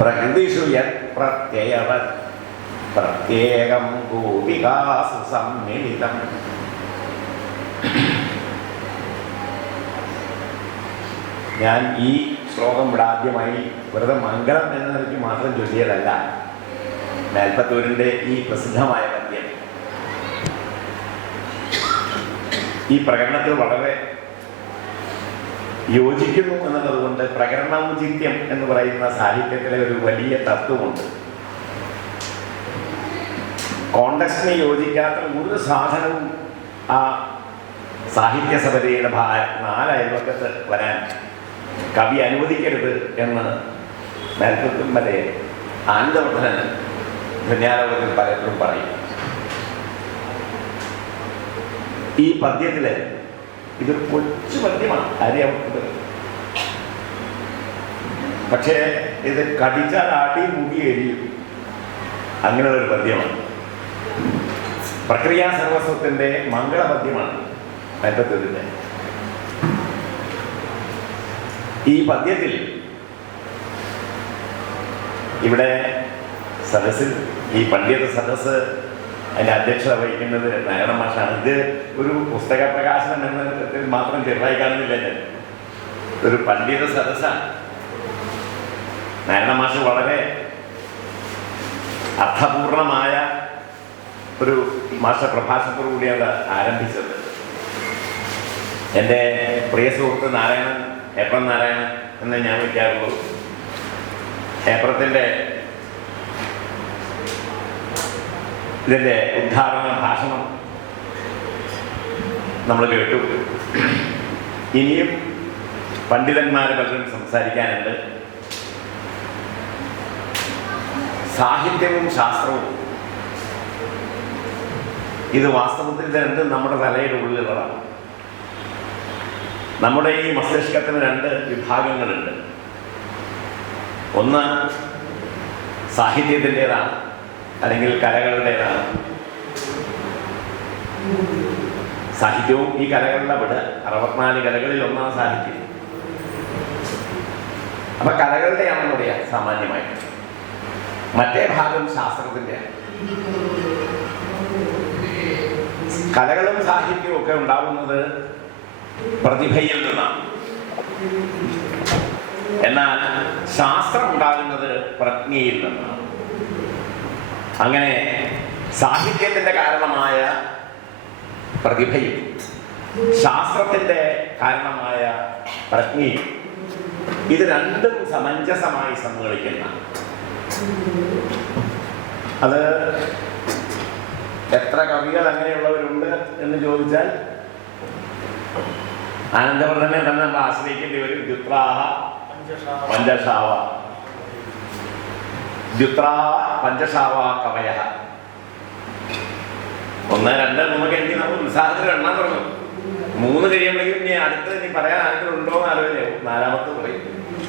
പ്രകൃതിഷു യത് പ്രത്യയവത് പ്രത്യേകം ഗോപികാസു സമ്മിളിതം. ഞാൻ ഈ ശ്ലോകം ഇവിടെ ആദ്യമായി വെറുതെ മംഗളം എന്ന നിലയ്ക്ക് മാത്രം ചൊല്ലിയതല്ല. മേൽപ്പത്തൂരിൻ്റെ ഈ പ്രസിദ്ധമായ പദ്യം ഈ പ്രകടനത്തിൽ വളരെ യോജിക്കുന്നു എന്നുള്ളതുകൊണ്ട് പ്രകരണൗചിത്യം എന്ന് പറയുന്ന സാഹിത്യത്തിലെ ഒരു വലിയ തത്വമുണ്ട്. കോണ്ടക്സ്റ്റിന് യോജിക്കാത്ത ഒരു സാധനവും ആ സാഹിത്യ സഭയുടെ 4 അയൽവക്കത്ത് വരാൻ കവി അനുവദിക്കരുത് എന്ന് മേൽപ്പത്തൂരിലെ ആനന്ദവർദ്ധനൻ ധന്യാലോകത്തിൽ പലപ്പോഴും പറയും. ഈ പദ്യത്തില് ഇതൊരു കൊച്ചു പദ്യമാണ്, ആര്യാവർത്തത്. പക്ഷേ ഇത് കടിച്ചാൽ ആട്ടി മുടി എരിയും, അങ്ങനെയുള്ളൊരു പദ്യമാണ്. പ്രക്രിയാ സർവസ്വത്തിന്റെ മംഗളപദ്യമാണ് മേൽപ്പത്തൂരിന്റെ. ഈ പദ്യത്തിൽ ഇവിടെ സദസ്സിൽ ഈ പണ്ഡിത സദസ്സ് അതിൻ്റെ അധ്യക്ഷത വഹിക്കുന്നത് നാരായണ മാഷാണ്. ഇത് ഒരു പുസ്തക പ്രകാശനം എന്ന വിധത്തിൽ മാത്രം ചെറുതായി കാണുന്നില്ല. ഞാൻ ഒരു പണ്ഡിത സദസ്സാണ്. നാരായണ മാഷ് വളരെ അർത്ഥപൂർണമായ ഒരു മാഷ പ്രഭാഷണത്തോടുകൂടിയാണ് ആരംഭിച്ചത്. എൻ്റെ പ്രിയ സുഹൃത്ത് നാരായണൻ, ഏപ്രം നാരായണൻ എന്ന് ഞാൻ വിളിക്കാറുള്ളൂ. ഏപ്രത്തിൻ്റെ ഇതിൻ്റെ ഉദ്ഘാടന ഭാഷണം നമ്മൾ കേട്ടു. ഇനിയും പണ്ഡിതന്മാർ പലരും സംസാരിക്കാനുണ്ട്. സാഹിത്യവും ശാസ്ത്രവും ഇത് വാസ്തവത്തിൽ രണ്ടും നമ്മുടെ തലയുടെ ഉള്ളിലുള്ളതാണ്. നമ്മുടെ ഈ മസ്തിഷ്കത്തിന് 2 വിഭാഗങ്ങളുണ്ട്. ഒന്ന് സാഹിത്യത്തിൻ്റെതാണ്, അല്ലെങ്കിൽ കലകളുടേതാണ്. സാഹിത്യവും ഈ കലകളുടെ വിട 64 കലകളിൽ ഒന്നാണ് സാഹിത്യം. അപ്പൊ കലകളുടെയാണെന്ന് പറയാം സാമാന്യമായിട്ട്. മറ്റേ ഭാഗം ശാസ്ത്രത്തിൻ്റെ. കലകളും സാഹിത്യവും ഒക്കെ ഉണ്ടാകുന്നത് പ്രതിഭയിൽ നിന്നാണ്. എന്നാൽ ശാസ്ത്രം ഉണ്ടാകുന്നത് പ്രജ്ഞയിൽ നിന്നാണ്. അങ്ങനെ സാഹിത്യത്തിന്റെ കാരണമായ പ്രതിഭയും ശാസ്ത്രത്തിന്റെ കാരണമായ പ്രജ്ഞയും ഇത് രണ്ടും സമഞ്ജസമായി സമ്മേളിക്കുന്ന, അത് എത്ര കവികൾ അങ്ങനെയുള്ളവരുണ്ട് എന്ന് ചോദിച്ചാൽ ആനന്ദവർദ്ധനെ തന്നെ നമ്മൾ ആശ്രയിക്കേണ്ടി വരും. ദ്യുത്രാഹ പഞ്ചശാവ, ദ്യുത്രാഹ പഞ്ചശാവ കവയ. 1, 2, 3 എനിക്ക് നമ്മൾ ഉത്സാഹത്തിൽ എണ്ണാൻ തുടങ്ങും. 3 കഴിയുമ്പോഴേക്കും ഇനി അടുത്ത് ഇനി പറയാൻ ആരെങ്കിലും ഉണ്ടോ എന്ന് ആലോചിക്കും. 4ാമത്തെ പറയും,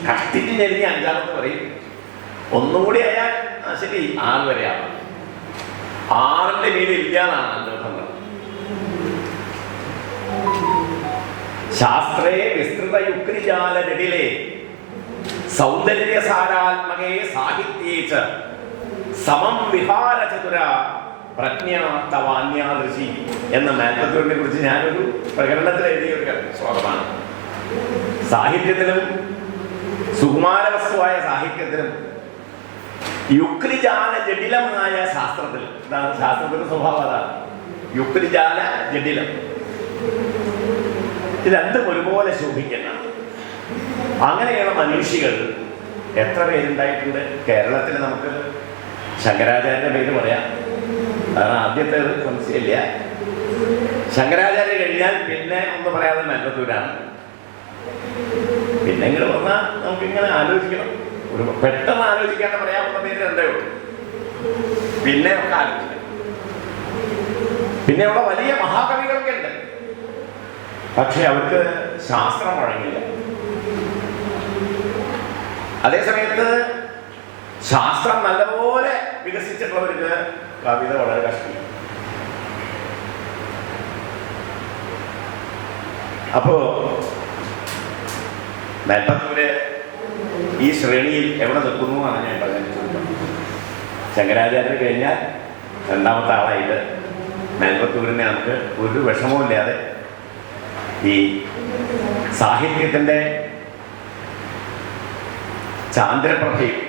കഷ്ടിച്ച് എനിക്ക് 5ാമത്തെ പറയും. ഒന്നുകൂടി ആയാൽ ശരി 6 വരെ ആവാം. 6ന്റെ മീതെ ഇല്ലാന്നാണ് അന്തർഭങ്ങൾ. ശാസ്ത്രേ വിസ്തൃതയുക്തിജാല ജടിലേ സൗന്ദര്യസാരാത്മകേ സാഹിത്യേച സമം വിഹാരചതുര പ്രജ്ഞാത്തവാന്യാദൃശി എന്ന മേൽപ്പത്തൂരിനെ കുറിച്ച് ഞാനൊരു പ്രകടനത്തിൽ എഴുതിയൊരു ശ്ലോകമാണ്. സാഹിത്യത്തിലും സുകുമാരവസ്തുവായ സാഹിത്യത്തിലും യുക്തിജാല ജഡിലമായ ശാസ്ത്രത്തിൽ, ഇതാണ് ശാസ്ത്രത്തിന്റെ സ്വഭാവം. അതാണ് യുക്തിജാല ജഡിലം. ഇത് രണ്ടും ഒരുപോലെ ശോഭിക്കുന്ന അങ്ങനെയുള്ള മനുഷ്യകൾ എത്ര പേരുണ്ടായിട്ടുണ്ട് കേരളത്തിൽ. നമുക്ക് ശങ്കരാചാര്യന്റെ പേര് പറയാം, അതാണ് ആദ്യത്തെ സംശയമില്ല. ശങ്കരാചാര്യ കഴിഞ്ഞാൽ പിന്നെ ഒന്ന് പറയാതെ മേൽപ്പത്തൂരാണ്. പിന്നെ ഇങ്ങനെ വന്നാൽ നമുക്കിങ്ങനെ ആലോചിക്കണം. ഒരു പെട്ടെന്ന് ആലോചിക്കാതെ പറയാവുന്ന പേര് 2 ഉള്ളൂ. പിന്നെ ഒക്കെ ആലോചിക്കണം. പിന്നെ അവിടെ വലിയ മഹാകവികളൊക്കെ ഉണ്ട്, പക്ഷെ അവർക്ക് ശാസ്ത്രം വഴങ്ങില്ല. അതേസമയത്ത് ശാസ്ത്രം നല്ലപോലെ വികസിച്ചിട്ടുള്ളവർക്ക് കവിത വളരെ കഷ്ടം. അപ്പോ മേൽപ്പത്തൂര് ഈ ശ്രേണിയിൽ എവിടെ നിൽക്കുന്നു എന്നാണ് ഞാൻ പറയാൻ ചോദിക്കുന്നത്. ശങ്കരാചാര്യർ കഴിഞ്ഞാൽ രണ്ടാമത്തെ ആളായിട്ട് മേൽപ്പത്തൂരിനെ നമുക്ക് ഒരു വിഷമവുമില്ലാതെ ഈ സാഹിത്യത്തിൻ്റെ ചാന്ദ്രപ്രഭയും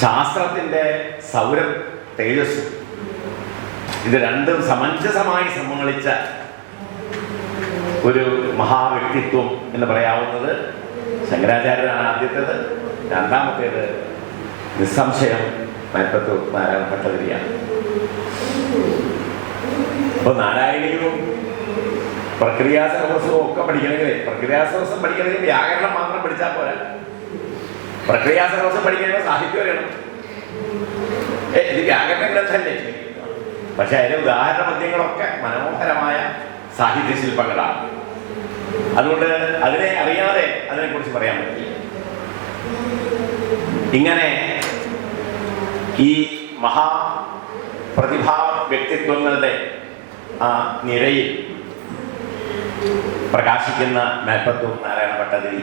ശാസ്ത്രത്തിൻ്റെ സൗര തേജസ്സും ഇത് രണ്ടും സമഞ്ജസമായി സമ്മേളിച്ച ഒരു മഹാവ്യക്തിത്വം എന്ന് പറയാവുന്നത് ശങ്കരാചാര്യരാണ് ആദ്യത്തേത്. രണ്ടാമത്തേത് നിസ്സംശയം മേൽപ്പത്തൂർ നാരായണ ഭട്ടതിരിയാണ്. അപ്പോൾ നാരായണീയവും പ്രക്രിയാസഹവസവും ഒക്കെ പഠിക്കണമെങ്കിൽ പ്രക്രിയാസഹവസം പഠിക്കണമെങ്കിൽ വ്യാകരണം മാത്രം പഠിച്ചാൽ പോരാ. പ്രക്രിയാസഹവസം പഠിക്കണമെങ്കിൽ സാഹിത്യം അറിയണം. ഇത് വ്യാകരണ ഗ്രന്ഥല്ലേ, പക്ഷെ അതിലെ ഉദാഹരണ പദ്യങ്ങളൊക്കെ മനോഹരമായ സാഹിത്യ ശില്പങ്ങളാണ്. അതുകൊണ്ട് അതിനെ അറിയാതെ അതിനെക്കുറിച്ച് പറയാൻ പറ്റില്ല. ഇങ്ങനെ ഈ മഹാപ്രതിഭാ വ്യക്തിത്വങ്ങളുടെ ആ നിരയിൽ പ്രകാശിക്കുന്ന മേൽപ്പത്തൂർ നാരായണ ഭട്ടതിരി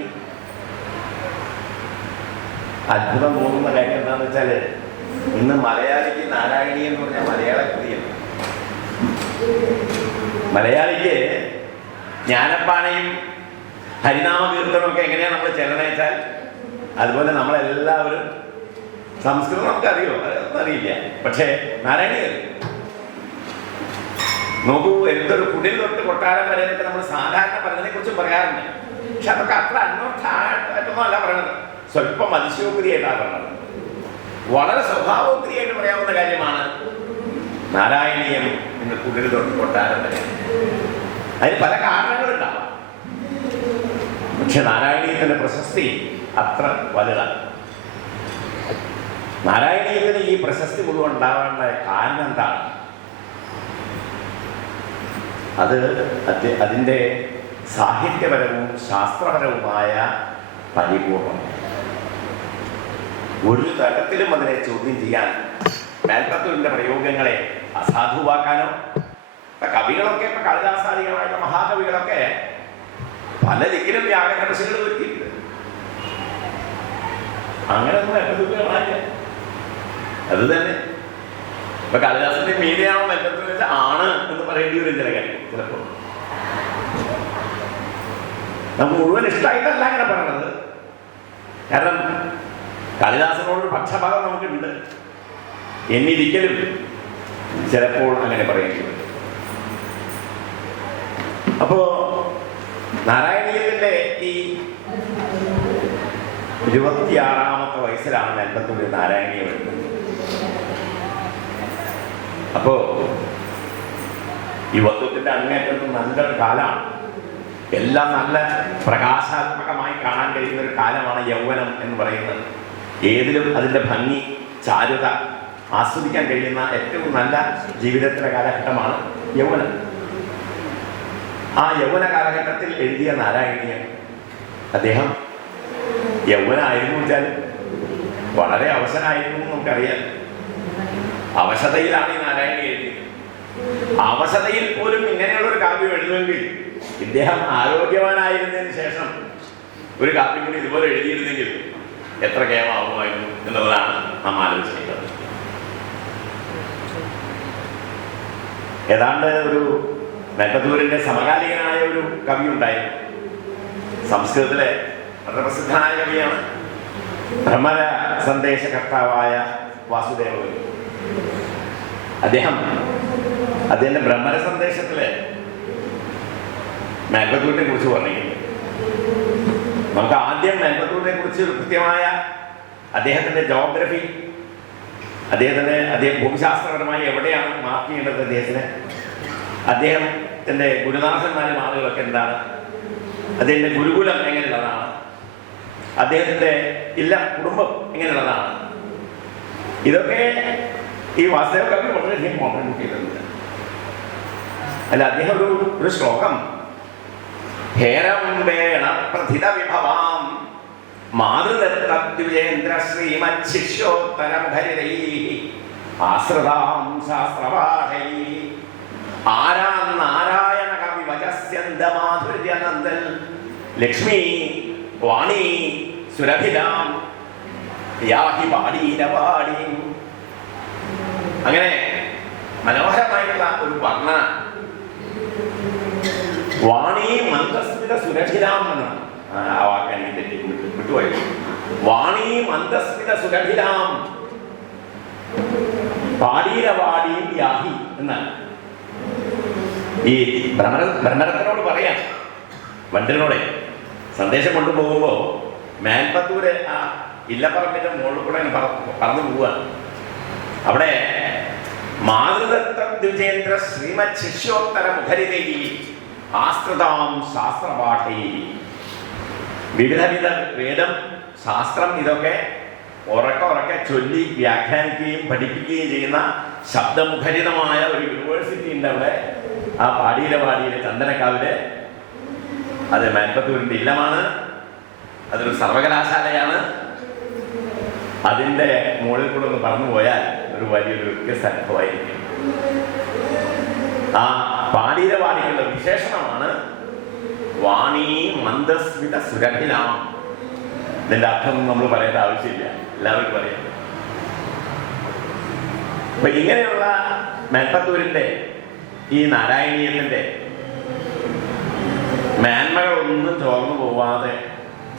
അത്ഭുതം തോന്നുന്ന കാര്യം എന്താണെന്ന് വെച്ചാൽ ഇന്ന് മലയാളിക്ക് നാരായണീ എന്ന് പറഞ്ഞാൽ മലയാള കൃതിയാണ്. മലയാളിക്ക് ജ്ഞാനപ്പാനയും ഹരിനാമ കീർത്തനമൊക്കെ എങ്ങനെയാണ് നമ്മൾ ചെല്ലണേച്ചാൽ അതുപോലെ നമ്മളെല്ലാവരും സംസ്കൃതം നമുക്ക് അറിയോ? അതൊന്നും അറിയില്ല, പക്ഷേ നാരായണീ അറിയും. നോക്കൂ, എന്തൊരു കുടിൽ തൊട്ട് കൊട്ടാരം വരെ എന്നൊക്കെ നമ്മൾ സാധാരണ പറഞ്ഞതിനെ കുറിച്ച് പറയാറുണ്ട്. പക്ഷെ അതൊക്കെ അത്ര അന്വർത്ഥായിട്ടൊന്നും അല്ല പറയണത്, സ്വല്പം അതിശയോക്തിയായിട്ടാണ് പറയണത്. വളരെ സ്വഭാവോക്തിയായിട്ട് പറയാവുന്ന കാര്യമാണ് നാരായണീയം എന്ന് കുടിൽ തൊട്ട് കൊട്ടാരം വരെ. അതിന് പല കാരണങ്ങളുണ്ടാവാം, പക്ഷെ നാരായണീയത്തിന്റെ പ്രശസ്തി അത്ര വലുതാണ്. നാരായണീയത്തിന് ഈ പ്രശസ്തി മുഴുവൻ ഉണ്ടാവേണ്ട കാരണം എന്താണ്? അതിൻ്റെ സാഹിത്യപരവും ശാസ്ത്രപരവുമായ പരിപൂർണം. ഒരു തരത്തിലും അതിനെ ചോദ്യം ചെയ്യാൻ മേൽപ്പത്തൂരിന്റെ പ്രയോഗങ്ങളെ അസാധുവാക്കാനോ, കവികളൊക്കെ ഇപ്പൊ കാളിദാസാദികളായ മഹാകവികളൊക്കെ പല ദിക്കിലും വ്യാകരണ പ്രശ്നങ്ങൾ വരുത്തിയിട്ടുണ്ട്. അങ്ങനെയൊന്നും മേൽപ്പത്തൂരില്ല. അത് തന്നെ ഇപ്പൊ കാളിദാസന്റെ മീനെയാണോ മേൽപ്പത്തൂർ വെച്ചാൽ ആണ് എന്ന് പറയേണ്ടി വരും ചില കാര്യം. ചിലപ്പോൾ നമുക്ക് മുഴുവൻ ഇഷ്ടമായിട്ടല്ല അങ്ങനെ പറയണത്, കാരണം കാളിദാസനോടൊരു പക്ഷപാതം നമുക്കുണ്ട്. എന്നിരിക്കലും ചിലപ്പോൾ അങ്ങനെ പറയേണ്ടി വരും. അപ്പോ നാരായണീയത്തിന്റെ ഈ 26ാമത്തെ വയസ്സിലാണ് മേൽപ്പത്തൂരിൽ നാരായണീയം വരുന്നത്. അപ്പോ യുവത്വത്തിന്റെ അങ്ങേറ്റത്ത് നല്ലൊരു കാലമാണ്. എല്ലാം നല്ല പ്രകാശാത്മകമായി കാണാൻ കഴിയുന്ന ഒരു കാലമാണ് യൗവനം എന്ന് പറയുന്നത്. ഏതിലും അതിൻ്റെ ഭംഗി, ചാരുത ആസ്വദിക്കാൻ കഴിയുന്ന ഏറ്റവും നല്ല ജീവിതത്തിലെ കാലഘട്ടമാണ് യൗവനം. ആ യൗവന കാലഘട്ടത്തിൽ എഴുതിയ നാരായണീയം, അദ്ദേഹം യൗവനായിരുന്നു വെച്ചാൽ വളരെ അവശനായിരുന്നു നമുക്കറിയാം. അവശതയിലാണ് ഈ നാരായണീയം എഴുതിയത്. അവശതയിൽ പോലും ഇങ്ങനെയുള്ളൊരു കാവ്യം എഴുതുമെങ്കിൽ ഇദ്ദേഹം ആരോഗ്യവാനായിരുന്നതിന് ശേഷം ഒരു കാവ്യം കൂടി ഇതുപോലെ എഴുതിയിരുന്നെങ്കിൽ എത്ര കേമാവുമായിരുന്നു എന്നുള്ളതാണ് നാം ആലോചിക്കുന്നത്. ഏതാണ്ട് ഒരു മേൽപ്പത്തൂരിന്റെ സമകാലികനായ ഒരു കവി ഉണ്ടായിരുന്നു, സംസ്കൃതത്തിലെ വളരെ പ്രസിദ്ധനായ കവിയാണ്, ഭ്രമര സന്ദേശകർത്താവായ വാസുദേവകവി. അദ്ദേഹത്തിന്റെ ഭ്രമര സന്ദേശത്തില് മേൽപ്പത്തൂരിനെ കുറിച്ച് പറഞ്ഞിട്ടുണ്ട്. നമുക്ക് ആദ്യം മേൽപ്പത്തൂരിനെ കുറിച്ച് ഒരു കൃത്യമായ അദ്ദേഹത്തിന്റെ ജോഗ്രഫി, അദ്ദേഹം ഭൂമിശാസ്ത്രപരമായി എവിടെയാണ് മാർക്ക് ചെയ്യേണ്ടത്, അദ്ദേഹത്തിന്റെ ഗുരുനാഥന്മാരും ആളുകളൊക്കെ എന്താണ്, അദ്ദേഹത്തിന്റെ ഗുരുകുലം എങ്ങനെയുള്ളതാണ്, അദ്ദേഹത്തിന്റെ കുടുംബം എങ്ങനെയുള്ളതാണ്, ഇതൊക്കെ ഈ വാസുദേവ കവി വളരെയധികം കോൺട്രിബ്യൂട്ട് ചെയ്തിട്ടുണ്ട്. അല്ല, അദ്ദേഹം ഒരു ശ്ലോകം ഹേരംബേണ പ്രഥിത വിഭവാം മാതൃദത്തദ്വിജേന്ദ്ര ശ്രീമച്ഛിഷ്യോത്തരം ഭരിതൈഃ ആശ്രിതാം ശാസ്ത്രവാഹൈഃ ആരാം നാരായണ കവി വചസ്യന്തമാധുര്യനന്ദൻ ലക്ഷ്മീ വാണി സുരഭിലാം യാഹി പാടീരവാടീം. അങ്ങനെ മനോഹരമായിട്ടുള്ള ഒരു വർണ്ണന. വാണി മന്ദസ്മിത സുരഭിലാം എന്നാണ് ആ വാക്ക്. എനിക്ക് തെറ്റി വിട്ടുപോയി. വാണി മന്ദസ്മിത സുരഭിലാം പാടീരവാടീം യാഹി എന്നാണ് ഈ ഭ്രമരത്തിനോട് പറയാം. വണ്ടിനോടെ സന്ദേശം കൊണ്ടുപോകുമ്പോ മേൽപ്പത്തൂര് ആ ഇല്ലപ്പറമ്പിന്റെ മുകളിൽ കൂടെ പറന്നു പോവുകയാണ്. അവിടെ മാതൃദത്ത ദ്വിജേന്ദ്ര ശ്രീമത് ശിഷ്യോത്തര മുഖരിതേകി ആസ്ത്രതാം ശാസ്ത്രപാഠേ. വിവിധ വേദം ശാസ്ത്രം ഇതൊക്കെ ഉറക്കെ ചൊല്ലി വ്യാഖ്യാനിക്കുകയും പഠിപ്പിക്കുകയും ചെയ്യുന്ന ശബ്ദമുഖരിതമായ ഒരു യൂണിവേഴ്സിറ്റി ഉണ്ട് അവിടെ. ആ പാടീരവാടിയിലെ ചന്ദനക്കാവില്. അത് മേൽപ്പത്തൂരിന്റെ ഇല്ലമാണ്. അതൊരു സർവകലാശാലയാണ്. അതിന്റെ മുകളിൽ കൂടെ ഒന്ന് പറന്നു പോയാൽ ഒരു വലിയൊരു വ്യത്യസ്ത അനുഭവമായിരിക്കും. ആ പാടീരവാടികളുടെ വിശേഷണമാണ് വാണി മന്ദസ്മിത സുരഭിലാം. ഇതിന്റെ അർത്ഥം നമ്മൾ പറയേണ്ട ആവശ്യമില്ല, എല്ലാവർക്കും അറിയാം. അപ്പൊ ഇങ്ങനെയുള്ള മേൽപ്പത്തൂരിന്റെ ഈ നാരായണീയത്തിന്റെ മേന്മകളൊന്നും ചോർന്നു പോവാതെ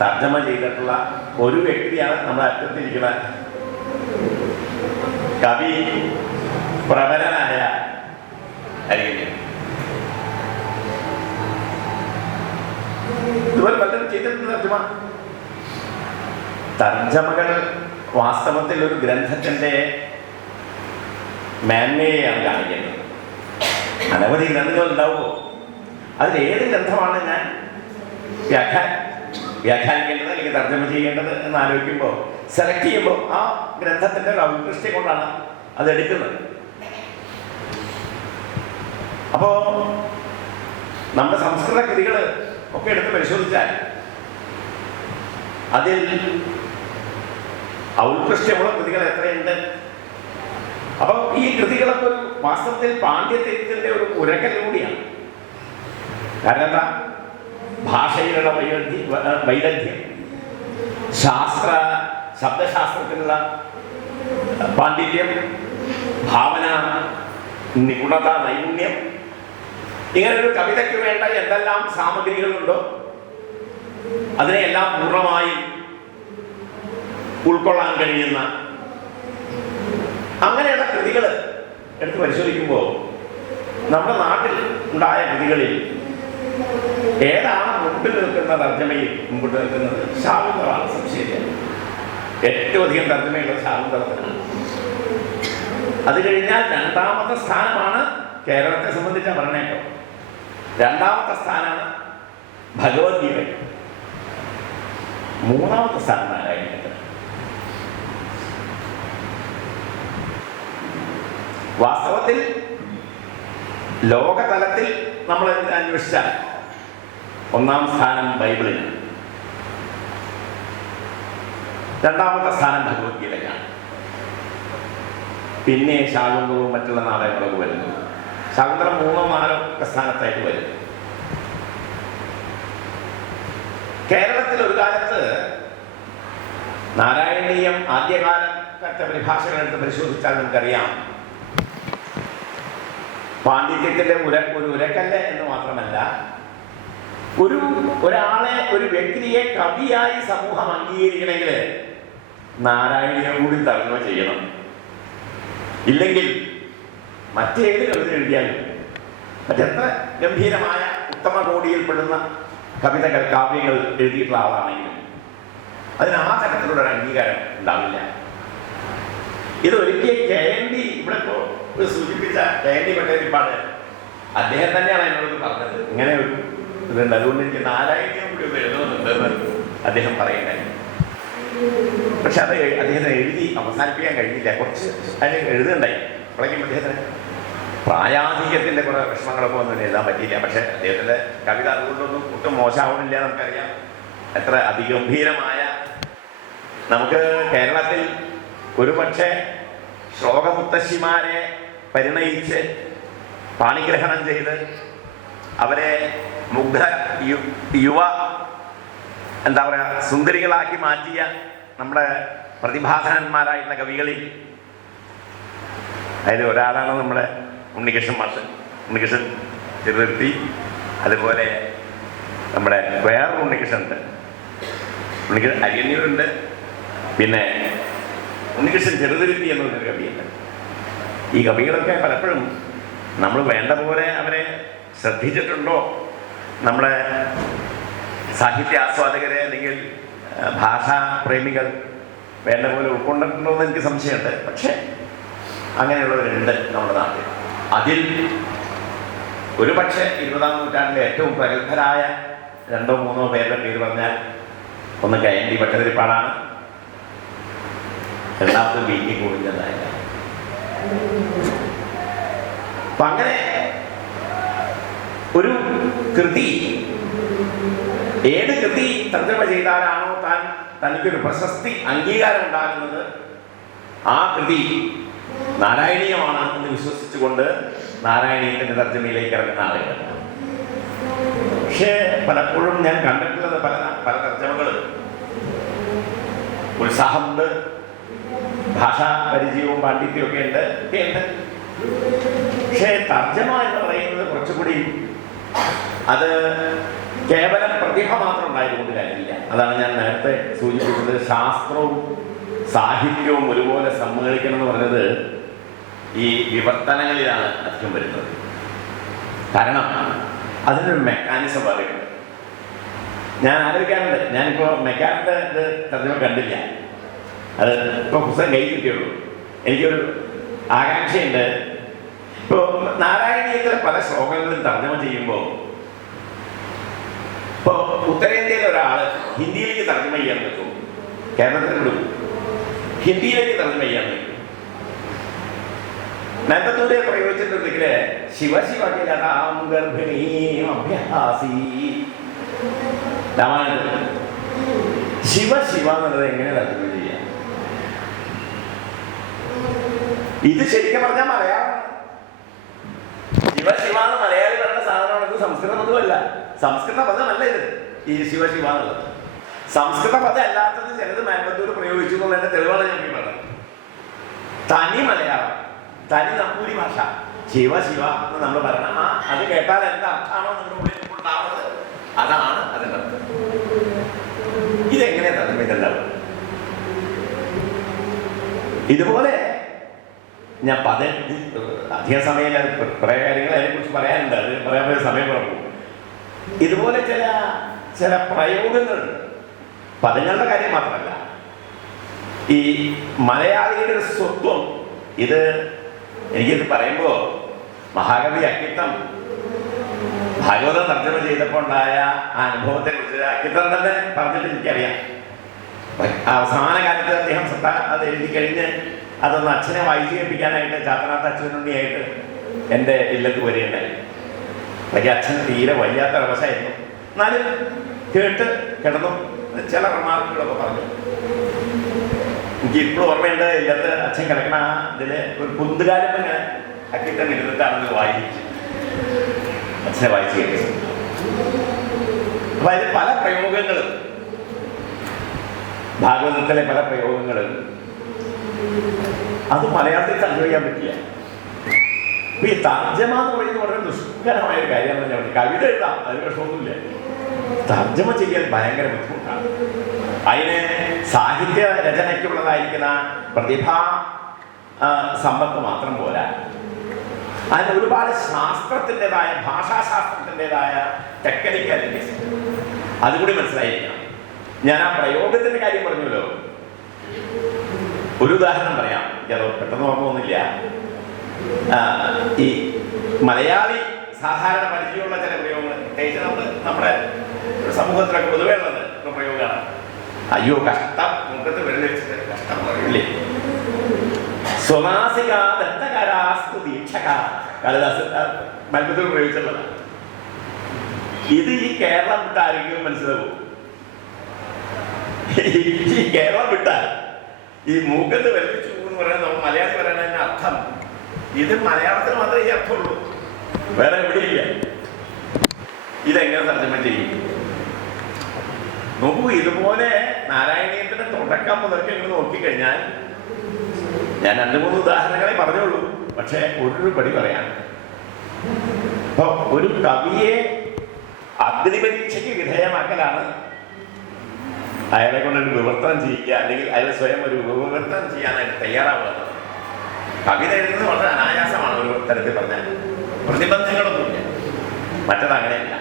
തർജ്ജമ ചെയ്തിട്ടുള്ള ഒരു വ്യക്തിയാണ് നമ്മുടെ അറ്റത്തിരിക്കുന്ന കവി പ്രബലനായ അരികൻ. ഇതുപോലെ പലരും ചെയ്തിട്ടുണ്ട് തർജ്ജമകൾ. വാസ്തവത്തിൽ ഒരു ഗ്രന്ഥത്തിന്റെ മേന്മയെയാണ് കാണിക്കുന്നത്. അനവധി ഗ്രന്ഥങ്ങൾ ഉണ്ടാവുമോ? അതിലേത് ഗ്രന്ഥമാണ് ഞാൻ വ്യാഖ്യാനിക്കേണ്ടത് അല്ലെങ്കിൽ തർജ്ജമ ചെയ്യേണ്ടത് എന്ന് ആലോചിക്കുമ്പോൾ, സെലക്ട് ചെയ്യുമ്പോൾ ആ ഗ്രന്ഥത്തിന്റെ ഒരു ഔത്കൃഷ്ടി കൊണ്ടാണ് അത് എടുക്കുന്നത്. അപ്പോ നമ്മുടെ സംസ്കൃത കൃതികൾ ഒക്കെ എടുത്ത് പരിശോധിച്ചാൽ അതിൽ ഔത്കൃഷ്ടമുള്ള കൃതികൾ എത്രയുണ്ട്. അപ്പൊ ഈ കൃതികളൊക്കെ ഒരു വാസ്തവത്തിൽ പാണ്ഡിത്യത്തിന്റെ ഒരു ഉരകൽ കൂടിയാണ്. കാരണം എന്താ? ഭാഷയിലുള്ള വൈദഗ്ധ്യം, ശബ്ദശാസ്ത്രത്തിലുള്ള പാണ്ഡിത്യം, ഭാവന നിപുണത, നൈപുണ്യം, ഇങ്ങനൊരു കവിതയ്ക്ക് വേണ്ട എന്തെല്ലാം സാമഗ്രികളുണ്ടോ അതിനെയെല്ലാം പൂർണ്ണമായും ഉൾക്കൊള്ളാൻ കഴിയുന്ന അങ്ങനെയുള്ള കൃതികൾ എടുത്ത് പരിശോധിക്കുമ്പോൾ നമ്മുടെ നാട്ടിൽ ഉണ്ടായ കൃതികളിൽ ഏതാണ് മുമ്പിൽ നിൽക്കുന്ന തർജ്ജമയിൽ മുമ്പോട്ട് നിൽക്കുന്നത്? ശാകുന്തളമാണ്. സംശയമില്ല. ഏറ്റവും അധികം തർജ്ജമയുള്ള ശാകുന്തളത്തിനാണ്. അത് കഴിഞ്ഞാൽ രണ്ടാമത്തെ സ്ഥാനമാണ് കേരളത്തെ സംബന്ധിച്ച പറഞ്ഞേട്ടോ. രണ്ടാമത്തെ സ്ഥാനമാണ് ഭഗവത്ഗീത. മൂന്നാമത്തെ സ്ഥാനം നാരായണീയത്തിന്. വാസ്തവത്തിൽ ലോകതലത്തിൽ നമ്മൾ അന്വേഷിച്ചാൽ ഒന്നാം സ്ഥാനം ബൈബിളിന്, രണ്ടാമത്തെ സ്ഥാനം ഭഗവത്ഗീതയ്ക്കാണ്. പിന്നെ ശാകുന്തളവും മറ്റുള്ള നാടകങ്ങളൊക്കെ വരുന്നു. ശാകുന്തളം 3ഓ 4ഓ ഒക്കെ സ്ഥാനത്തായിട്ട് വരും. കേരളത്തിൽ ഒരു കാലത്ത് നാരായണീയം ആദ്യകാലഘട്ട പരിഭാഷകളെടുത്ത് പരിശോധിച്ചാൽ നമുക്കറിയാം, പാണ്ഡിത്യത്തിന്റെ ഒരു ഉരക്കല്ല് എന്ന് മാത്രമല്ല, ഒരാളെ ഒരു വ്യക്തിയെ കവിയായി സമൂഹം അംഗീകരിക്കണമെങ്കിൽ നാരായണീയം കൂടി തർജ്ജമ ചെയ്യണം. ഇല്ലെങ്കിൽ മറ്റേത് കവിത എഴുതിയാലും, മറ്റെത്ര ഗംഭീരമായ ഉത്തമ കോടിയിൽപ്പെടുന്ന കവിതകൾ, കാവ്യങ്ങൾ എഴുതിയിട്ടുള്ള ആളാണെങ്കിലും അതിന് ആ തരത്തിലുള്ള ഒരു അംഗീകാരം ഉണ്ടാവില്ല. ഇതൊരിക്കൽ KND ഇവിടെ സൂചിപ്പിച്ച KND ഭട്ടതിരിപ്പാട് അദ്ദേഹം തന്നെയാണ് എന്നോട് പറഞ്ഞത്. ഇങ്ങനെ ഒരു ഇതുണ്ട്, അതുകൊണ്ട് എനിക്ക് നാരായണീയം കൂടി ഒന്ന് എഴുതണമെന്നുണ്ടെന്ന് അദ്ദേഹം പറയുന്നത്. പക്ഷെ അത് അദ്ദേഹത്തിന് എഴുതി അവസാനിപ്പിക്കാൻ കഴിഞ്ഞില്ല. കുറച്ച് അതിന് എഴുതുണ്ടായി. അപ്പോഴേക്കും അദ്ദേഹത്തിന് പ്രായാധിക്യത്തിന്റെ കുറെ വിഷമങ്ങളൊക്കെ ഒന്നും എഴുതാൻ പറ്റിയില്ല. പക്ഷെ അദ്ദേഹത്തിന്റെ കവിത അതുകൊണ്ടൊന്നും ഒട്ടും മോശമാവണില്ല. നമുക്കറിയാം എത്ര അതിഗംഭീരമായ, നമുക്ക് കേരളത്തിൽ ഒരുപക്ഷെ ശ്ലോകമുത്തശ്ശിമാരെ പരിണയിച്ച് പാണിഗ്രഹണം ചെയ്ത് അവരെ മുഗ്ധ യുവ എന്താ പറയുക, സുന്ദരികളാക്കി മാറ്റിയ നമ്മുടെ പ്രതിഭാധനന്മാരായിട്ടുള്ള കവികളിൽ അതിൽ ഒരാളാണ് നമ്മുടെ ഉണ്ണികൃഷ്ണൻ മാഷ്, ഉണ്ണികൃഷ്ണൻ ചെറുതിരുത്തി. അതുപോലെ നമ്മുടെ വേറൊരു ഉണ്ണികൃഷ്ണനുണ്ട്, ഉണ്ണികൃഷ്ണൻ അരിയന്നൂരുണ്ട്, പിന്നെ ഉണ്ണികൃഷ്ണൻ ചെറുതിരുത്തി എന്ന് പറഞ്ഞൊരു കവിയുണ്ട്. ഈ കവികളൊക്കെ പലപ്പോഴും നമ്മൾ വേണ്ട പോലെ അവരെ ശ്രദ്ധിച്ചിട്ടുണ്ടോ? നമ്മുടെ സാഹിത്യ ആസ്വാദകരെ അല്ലെങ്കിൽ ഭാഷാ പ്രേമികൾ വേണ്ട പോലെ ഉൾക്കൊണ്ടിട്ടുണ്ടോ എന്ന് എനിക്ക് സംശയമുണ്ട്. പക്ഷേ അങ്ങനെയുള്ളവരുണ്ട് നമ്മുടെ നാട്ടിൽ. അതിൽ ഒരു പക്ഷേ 20-ാം നൂറ്റാണ്ടിലെ ഏറ്റവും പ്രഗത്ഭരായ 2-3 പേരുടെ പേര് പറഞ്ഞാൽ ഒന്ന് KND ഭട്ടതിരിപ്പാടാണ്, രണ്ടാമത് VT ഗോവിന്ദൻ നായർ. അപ്പൊ അങ്ങനെ ഒരു കൃതി, ഏത് കൃതി തർജ്ജമ ചെയ്താലാണോ തനിക്കൊരു പ്രശസ്തി അംഗീകാരം ഉണ്ടാകുന്നത്, ആ കൃതി നാരായണീയമാണ് എന്ന് വിശ്വസിച്ചുകൊണ്ട് നാരായണീയത്തിന്റെ തർജ്ജമയിലേക്ക് ഇറങ്ങുന്ന ആളുകൾ. പക്ഷേ പലപ്പോഴും ഞാൻ കണ്ടിട്ടുള്ളത് പല തർജ്ജമകൾ ഉത്സാഹമുണ്ട്, ഭാഷാ പരിചയവും പാണ്ഡിത്യവും ഒക്കെ ഉണ്ട്. പക്ഷേ തർജ്ജമ എന്ന് പറയുന്നത് കുറച്ചുകൂടി അത് കേവലം പ്രതിഭ മാത്രം ഉണ്ടായതുകൊണ്ട് കാര്യമില്ല. അതാണ് ഞാൻ നേരത്തെ സൂചിപ്പിച്ചത്, ശാസ്ത്രവും സാഹിത്യവും ഒരുപോലെ സമ്മേളിക്കണം എന്ന് പറഞ്ഞത് ഈ വിവർത്തനങ്ങളിലാണ് അധികം വരുന്നത്. കാരണം അതിനൊരു മെക്കാനിസം പറയുന്നത് ഞാൻ ആലോചിക്കാറുണ്ട്. ഞാനിപ്പോൾ മെക്കാനിന്റെ ഇത് തർജ്ജമ കണ്ടില്ല, അത് ഇപ്പോൾ പുസ്തകം കൈ കിട്ടിയുള്ളൂ. എനിക്കൊരു ആകാംക്ഷയുണ്ട്. ഇപ്പോൾ നാരായണീയത്തിലെ പല ശ്ലോകങ്ങളും തർജ്ജമ ചെയ്യുമ്പോൾ, ഇപ്പോൾ ഉത്തരേന്ത്യയിലെ ഒരാൾ ഹിന്ദിയിലേക്ക് തർജ്ജമ ചെയ്യാൻ പറ്റും, കേരളത്തിൽ വിടും, ഹിന്ദിയിലേക്ക് തർജ്ജമ ചെയ്യാൻ പറ്റും. നന്ദത്തൂരെ പ്രയോഗിച്ചിട്ടുണ്ടെങ്കിൽ ശിവശിവകിലതാം ഗർഭിണീം അഭ്യാസി, രാമായണത്തിൽ ശിവശിവ എന്നുള്ളത് എങ്ങനെ തർജ്ജമ ചെയ്യാം? ഇത് ശരിക്കും പറഞ്ഞാൽ മലയാളം. ശിവശിവ എന്ന് മലയാളി പറഞ്ഞ സാധനമാണെങ്കിൽ സംസ്കൃതം ഒന്നുമല്ല, സംസ്കൃത പദമല്ല ഇത്. ഈ ശിവശിവ എന്നുള്ളത് സംസ്കൃത പദം അല്ലാത്തത് ചിലത് മാൻപത്തൂർ പ്രയോഗിച്ചു എന്നുള്ളതിന്റെ തെളിവാണ് ഞാൻ പറഞ്ഞത്. തനി മലയാളം, തനി നമ്പൂരി ഭാഷ, ശിവശിവ എന്ന് നമ്മൾ പറയണം. അത് കേട്ടാൽ എന്താ അർത്ഥമാണോ നിങ്ങളുടെ ഉള്ളിൽ ഉണ്ടാവുന്നത്, അതാണ് അതിൻ്റെ അർത്ഥം. ഇതെങ്ങനെ തർജ്ജമ? ഇതുപോലെ ഞാൻ അധിക സമയം കുറെ കാര്യങ്ങൾ അതിനെക്കുറിച്ച് പറയാനുണ്ട്, അത് പറയാൻ പറ്റിയ സമയം കുറവ്. ഇതുപോലെ ചില പ്രയോഗങ്ങളുണ്ട്, പദങ്ങളുടെ കാര്യം മാത്രമല്ല. ഈ മലയാളിയുടെ ഒരു സ്വത്വം, ഇത് എനിക്കിത് പറയുമ്പോൾ മഹാകവി അക്കിത്തം ഭാഗവതം തർജ്ജമ ചെയ്തപ്പോൾ ഉണ്ടായ ആ അനുഭവത്തെ കുറിച്ച് അക്കിത്തം തന്നെ പറഞ്ഞിട്ട് എനിക്കറിയാം. അവസാന കാലത്ത് അദ്ദേഹം അത് എഴുതി കഴിഞ്ഞ് അതൊന്ന് അച്ഛനെ വായിച്ചു കേൾപ്പിക്കാനായിട്ട് ചാത്തനാത്ത അച്ഛനുണ്ണിയായിട്ട് എൻ്റെ ഇല്ലത്ത് വരികയുണ്ടായി. പക്ഷേ അച്ഛൻ തീരെ വയ്യാത്ത അവസ്ഥയായിരുന്നു. എന്നാലും കേട്ട് കിടന്നു ചില റിമാർക്കുകളൊക്കെ പറഞ്ഞു. എനിക്ക് ഇപ്പോഴും ഓർമ്മയുണ്ട്, ഇല്ലത്ത് അച്ഛൻ കിടക്കണ ഇതില് ഒരു കുന്തുകാലം ഇങ്ങനെ അക്കിത്തം ഇരുന്നിട്ടാണ് വായിച്ചു, അച്ഛനെ വായിച്ചു കേട്ടു. അപ്പൊ അതിൽ പല പ്രയോഗങ്ങളും, ഭാഗവതത്തിലെ പല പ്രയോഗങ്ങളും അത് മലയാളത്തിൽ തർജ്ജമ ചെയ്യാൻ പറ്റില്ല. അപ്പൊ ഈ തർജ്ജമ എന്ന് പറയുന്നത് വളരെ ദുഷ്കരമായ ഒരു കാര്യമാണ്. ഞാൻ കവിത എഴുതാം, അതിന് പ്രശ്നമൊന്നുമില്ല. തർജ്ജമ ചെയ്യാൻ ഭയങ്കര ബുദ്ധിമുട്ടാണ്. അതിന് സാഹിത്യ രചനയ്ക്കുള്ളതായിരിക്കുന്ന പ്രതിഭാ സമ്പത്ത് മാത്രം പോരാ, അതിന് ഒരുപാട് ശാസ്ത്രത്തിൻ്റെതായ, ഭാഷാശാസ്ത്രത്തിൻ്റെതായ ടെക്നിക്കൽ അതുകൂടി മനസ്സിലായിരിക്കണം. ഞാൻ ആ പ്രയോഗത്തിന്റെ കാര്യം പറഞ്ഞല്ലോ, ഒരു ഉദാഹരണം പറയാം, അത് പെട്ടെന്ന് ഓർമ്മൊന്നുമില്ല. ഈ മലയാളി സാധാരണ പരിചയമുള്ള ചില പ്രയോഗങ്ങൾ, പ്രത്യേകിച്ച് നമ്മുടെ സമൂഹത്തിലൊക്കെ പൊതുവേ ഉള്ളത് പ്രയോഗമാണ്. അയ്യോ കഷ്ടം, മുഖത്ത് വെള്ളം വെച്ചിട്ട് കഷ്ടം പറയില്ലേ. സ്വനാസിക ദത്തകരാസ്തു ദീക്ഷക, കാളിദാസൻ മലപ്പുറത്ത് പ്രയോഗിച്ചുള്ളതാണ്. ഇത് ഈ കേരളം വിട്ട് ആരെങ്കിലും മനസ്സിലാവും? ഈ കേരളം വിട്ടാൽ ഈ മൂക്കത്ത് വെള്ളിച്ചു എന്ന് പറയുന്നത് നമ്മൾ മലയാളത്തിൽ പറയുന്നതിന് അർത്ഥം, ഇത് മലയാളത്തിൽ മാത്രമേ ഈ അർത്ഥമുള്ളൂ, വേറെ എവിടെയില്ല. ഇതെങ്ങനെ തർജ്ജമ ചെയ്യും? നോക്കൂ, ഇതുപോലെ നാരായണീയത്തിന്റെ തുടക്കം മുതൽക്ക് ഇങ്ങനെ നോക്കിക്കഴിഞ്ഞാൽ ഞാൻ 2-3 ഉദാഹരണങ്ങളെ പറഞ്ഞുള്ളൂ. പക്ഷെ ഒരു പടി പറയാം. അപ്പൊ ഒരു കവിയെ അഗ്നിപരീക്ഷയ്ക്ക് വിധേയമാക്കലാണ് അയാളെ കൊണ്ടൊരു വിവർത്തനം ചെയ്യുക, അല്ലെങ്കിൽ അയാൾ സ്വയം ഒരു വിവർത്തനം ചെയ്യാനായിട്ട് തയ്യാറാവുക. കവിത എഴുതുന്നത് വളരെ അനായാസമാണ്. ഒരു തരത്തിൽ പറഞ്ഞാൽ പ്രതിബന്ധങ്ങളൊന്നുമില്ല. മറ്റത് അങ്ങനെയല്ല.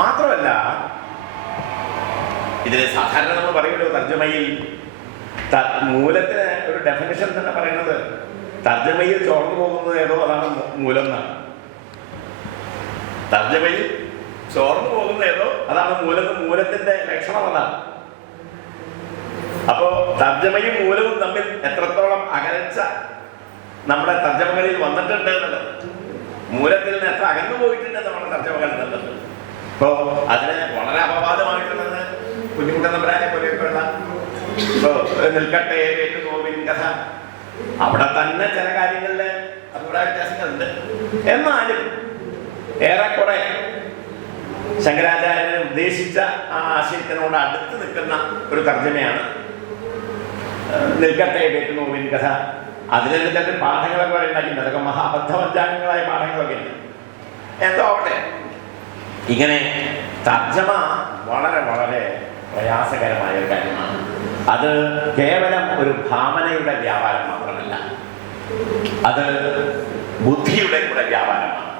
മാത്രമല്ല, ഇതിന് സാധാരണ നമ്മൾ പറയുമല്ലോ തർജ്ജമയിൽ മൂലത്തിന് ഒരു ഡെഫിനിഷൻ തന്നെ പറയുന്നത് തർജ്ജമയിൽ ചോർന്നു പോകുന്നത് ഏതോ അതാണ് മൂലം എന്നാണ്. തർജ്ജമയിൽ ചോർന്നു പോകുന്ന ഏതോ അതാണ് മൂലം. മൂലത്തിന്റെ ലക്ഷണം അതാണ്. അപ്പോ തർജ്ജമയും മൂലവും തമ്മിൽ എത്രത്തോളം അകൽച്ച നമ്മുടെ തർജ്ജമകളിൽ വന്നിട്ടുണ്ട് എന്നുള്ളത്, മൂലത്തിൽ നിന്ന് എത്ര അകന്നു പോയിട്ടുണ്ട് നമ്മുടെ തർജ്ജമകൾ എന്നുള്ളത്. ഇപ്പോ അതിന് വളരെ അപവാദമായിട്ടുള്ളത് കുഞ്ഞുകുട്ടൻ നമ്പരാനെ പോലെയൊക്കെയുള്ള നിൽക്കട്ടെ നോവിൻ കഥ, അവിടെ തന്നെ ചില കാര്യങ്ങളില് അഭിപ്രായ വ്യത്യാസങ്ങളുണ്ട്. എന്നാലും ഏറെക്കുറെ ശങ്കരാചാര്യനെ ഉദ്ദേശിച്ച ആ ആശയത്തിനോട് അടുത്ത് നിൽക്കുന്ന ഒരു തർജ്ജമയാണ് നിൽക്കട്ടെ നോവിൻ കഥ. അതിലെല്ലാം ചില പാഠങ്ങളൊക്കെ ഉണ്ടാക്കിയിട്ടുണ്ട്. അതൊക്കെ മഹാബദ്ധവഞ്ചാംഗങ്ങളായ പാഠങ്ങളൊക്കെ ഉണ്ട്. എന്തോ ആവട്ടെ, ഇങ്ങനെ തർജ്ജമ വളരെ വളരെ പ്രയാസകരമായ ഒരു കാര്യമാണ്. അത് കേവലം ഒരു ഭാവനയുടെ വ്യാപാരം മാത്രമല്ല, അത് ബുദ്ധിയുടെ കൂടെ വ്യാപാരമാണ്.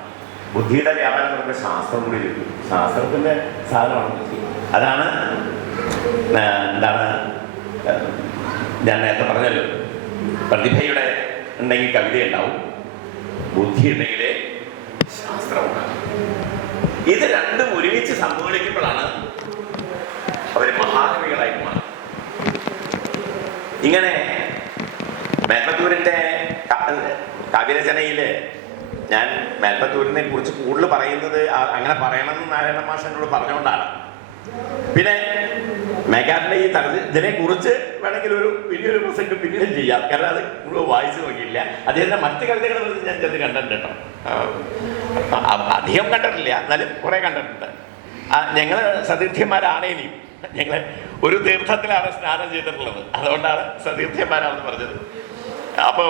ബുദ്ധിയുടെ വ്യാപാരം നമുക്ക് ശാസ്ത്രം കൂടി കിട്ടും. ശാസ്ത്രത്തിന്റെ സാധനമാണ് ബുദ്ധി. അതാണ് എന്താണ് ഞാൻ നേരത്തെ പറഞ്ഞല്ലോ, പ്രതിഭയുടെ ഉണ്ടെങ്കിൽ കവിത ഉണ്ടാവും, ബുദ്ധി ഉണ്ടെങ്കിലേ ശാസ്ത്രം ഉണ്ടാകും. ഇത് രണ്ടും ഒരുമിച്ച് സമ്മേളിക്കുമ്പോഴാണ് അവർ മഹാകവികളായി മാറും. ഇങ്ങനെ മേൽപ്പത്തൂരിന്റെ കാവ്യരചനയില് ഞാൻ മേൽപ്പത്തൂരിനെ കുറിച്ച് കൂടുതൽ പറയുന്നത് അങ്ങനെ പറയണമെന്ന് നാരായണ മാഷ് എന്നോട് പറഞ്ഞുകൊണ്ടാണ്. പിന്നെ മേക്കാട്ടിന്റെ ഈ ഇതിനെ കുറിച്ച് വേണമെങ്കിൽ വലിയൊരു പ്രസംഗം പിന്നീടും ചെയ്യാം. കാരണം അത് മുഴുവൻ വായിച്ചു നോക്കിയില്ല. അദ്ദേഹത്തിന്റെ മറ്റു കവിതകളെ കുറിച്ച് ഞാൻ ചെന്ന് കണ്ടിട്ടുണ്ട് കേട്ടോ. അധികം കണ്ടിട്ടില്ല, എന്നാലും കുറെ കണ്ടിട്ടുണ്ട്. ഞങ്ങള് സതീർത്ഥ്യന്മാരാണേലും ഞങ്ങൾ ഒരു തീർത്ഥത്തിലാണ് സ്നാനം ചെയ്തിട്ടുള്ളത്. അതുകൊണ്ടാണ് സതീർത്ഥ്യന്മാരാണെന്ന് പറഞ്ഞത്. അപ്പോ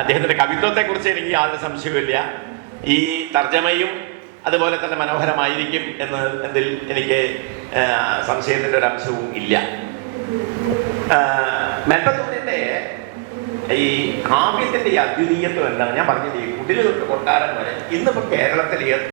അദ്ദേഹത്തിന്റെ കവിത്വത്തെ കുറിച്ച് എനിക്ക് യാതൊരു സംശയവുമില്ല. ഈ തർജ്ജമയും അതുപോലെ തന്നെ മനോഹരമായിരിക്കും എന്നതിൽ എനിക്ക് സംശയത്തിന്റെ ഒരു അംശവും ഇല്ല. മേൽപ്പത്തൂരിന്റെ ഈ കാവ്യത്തിന്റെ ഈ അദ്വിതീയത്വം എന്താണ്? ഞാൻ പറഞ്ഞില്ലേ, കുടിൽ തൊട്ട് കൊട്ടാരം വരെ ഇന്നിപ്പോ കേരളത്തിൽ